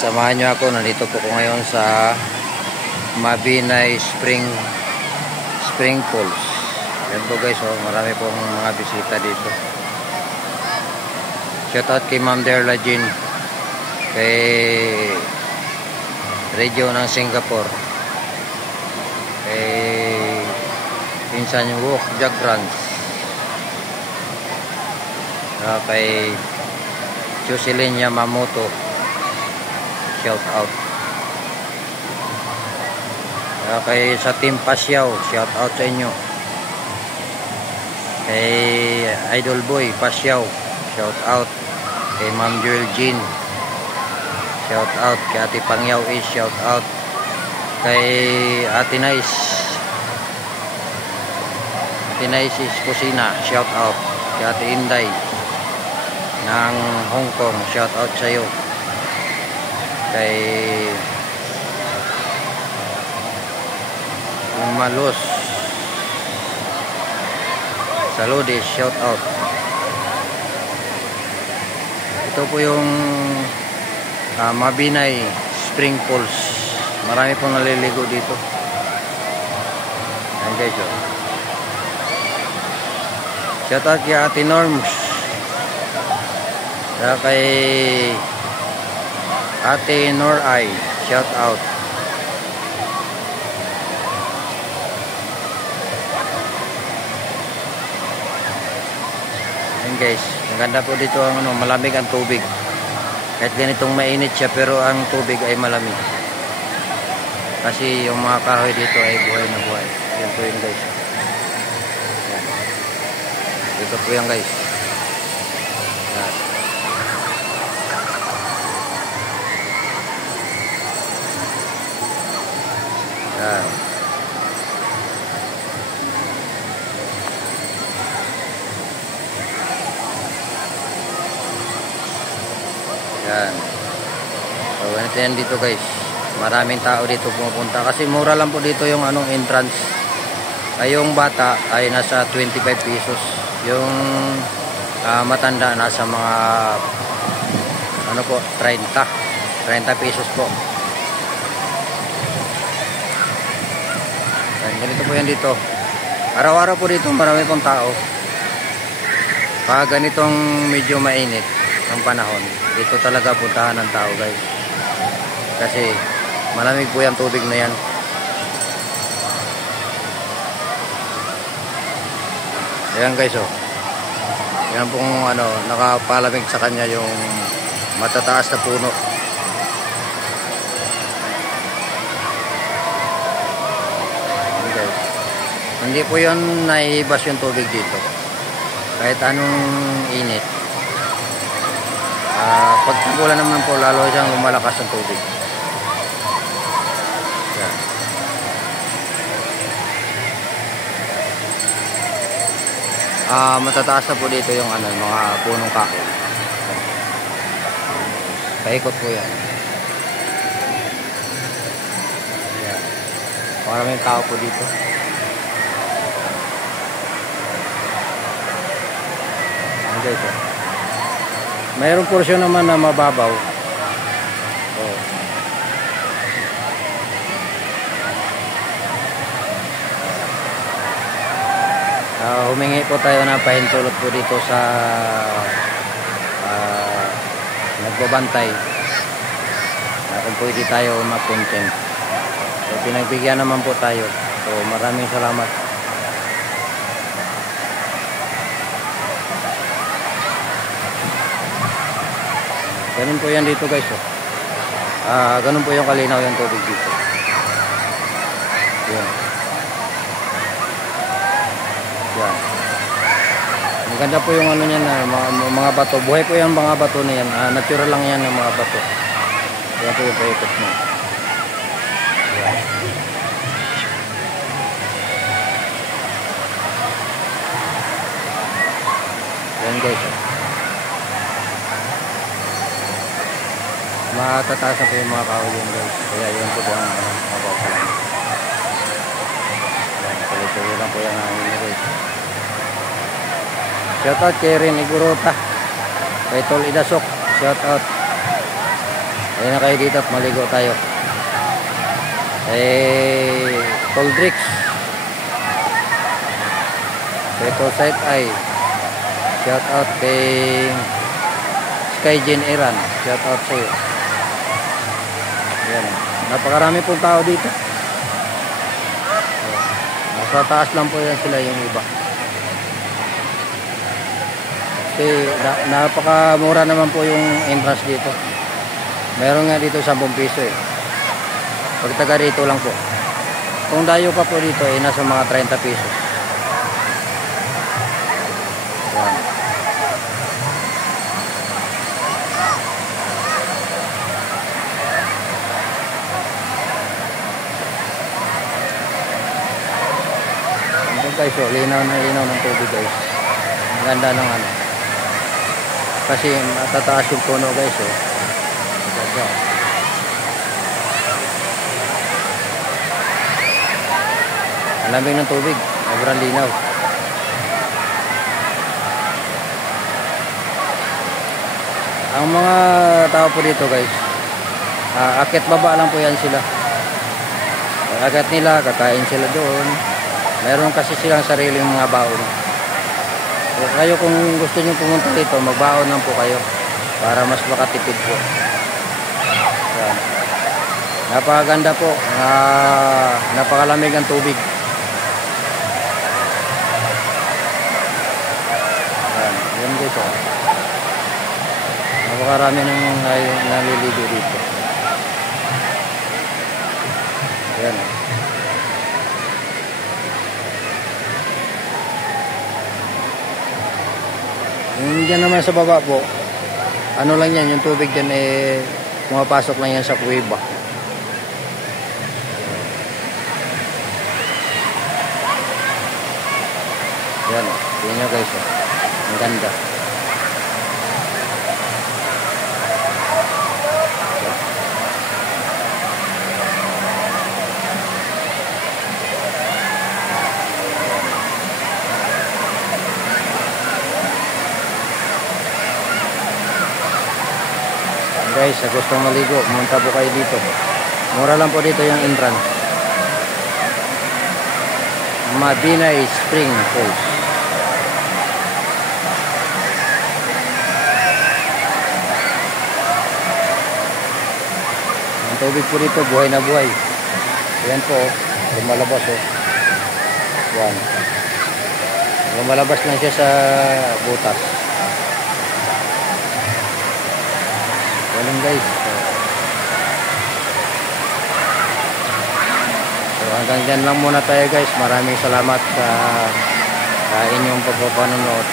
samahan nyo ako. Nandito po ko ngayon sa Mabinay Spring Falls. Yan po guys, oh, marami pong mga bisita dito. Shoutout kay Ma'am Derla Jean, kay Radio ng Singapore, kay pinsan yung Walk Jagrans, kay Jocelyn Yamamoto, shout out. Kay sa Team Pasyaw, shout out sa inyo. Kay Idol Boy Pasyaw, shout out. Kay Ma'am Joel Jean, shout out. Kay Ate Pangyaw is shout out. Kay Ate Nice is Kusina, shout out. Kay Ate Inday ng Hong Kong, shout out sa iyo. Kay Malos Saludis, shout out. Ito po yung Mabinay Spring Falls. Marami pong naliligo dito. Ayan guys, oh. Shout out kay Ate Norms, kay Ate Noray, shout out. Ayan guys, maganda po dito ang malamig ang tubig. Kahit ganitong mainit siya, pero ang tubig ay malamig. Kasi yung mga kahoy dito ay buhay na buhay. Yan po yun guys. Yan. Dito po yan guys. Yan. Yan. Yan. So, ganito yan dito guys. Maraming tao dito pumupunta. Kasi mura lang po dito yung entrance. Ay yung bata ay nasa 25 pesos. Yung matanda nasa mga 30 pesos po. Yan, ganito po yan dito. Araw-araw po dito marami pong tao. Pag ganitong medyo mainit ang panahon, dito talaga puntahan ng tao guys. Kasi malamig po yung tubig na yan. Ayan guys, oh. Yan pong nakapalamig sa kanya yung matataas na puno. Ayan guys. Hindi po yun naihibas yung tubig dito. Kahit anong init. Pag tumulan naman po, lalo siyang lumalakas ng tubig. Yan. Matataas na po dito yung mga punong kahoy. Paikot po yan. Yan. Maraming tao po dito. Yan guys, oh. Mayroong porsyon naman na mababaw. Oh. Humingi po tayo na pahintulot po dito sa nagbabantay. Kung pwede tayo mag-content. So, pinagbigyan naman po tayo. So, maraming salamat. Ganun po yan dito guys, oh. Ganun po yung kalinaw yung tubig dito. Yan. Yan. Maganda po yung niyan, mga bato. Buhay po yung mga bato na yan. Natural lang yan ng mga bato. Yan po yung paikot mo. Yan. Yan guys, oh. Matataas na po yung mga kahoy yun guys. Kaya yun po ang mabaw pa lang. Tuloy-tuloy lang po yung hangin nyo guys. Shout out kay Rin Igurota, kay Tol Idasok, shout out. Ayun na kayo dito at maligo tayo. Coldrix. Ito site ay shout out kay Skygen Iran. Shout out sa iyo. Ayan. Napakarami pong tao dito. Nasa taas lang po yan sila yung iba. Kasi napakamura naman po yung entrance dito. Meron nga dito 10 piso eh. Pag taga rito lang po. Kung dayo ka po dito eh nasa mga 30 pesos. Ayan. Ito guys, oh, linaw na linaw ng tubig guys. Ang ganda ng ano. Kasi matataas yung puno guys oh. Ganda. Ang lamig ng tubig, sobrang linaw. Ang mga tao po dito guys, akit baba lang po yan sila. Akit nila, kakain sila doon. Meron kasi silang sariling mga baon. So, kayo kung gusto nyo pumunta dito, magbaon lang po kayo para mas makatipid po. Yan. Napakaganda po, napakalamig ang tubig. Yan guys oh. Napakarami nang naliligo dito. Yan oh. Yung dyan naman sa baba po, ano lang yan, yung tubig dyan eh pumapasok lang yan sa kuweba. Yan o, yun nyo guys o. Ang ganda. Guys, sa gustong maligo, pumunta po kayo dito. Mura lang po dito yung entrance. Mabinay Spring Falls. Ang tubig po dito, buhay na buhay. Yan po, lumalabas oh. Yan. Lumalabas lang siya sa butas. Ganun guys. So hanggang dyan lang muna tayo guys. Maraming salamat sa inyong pagpapanonood.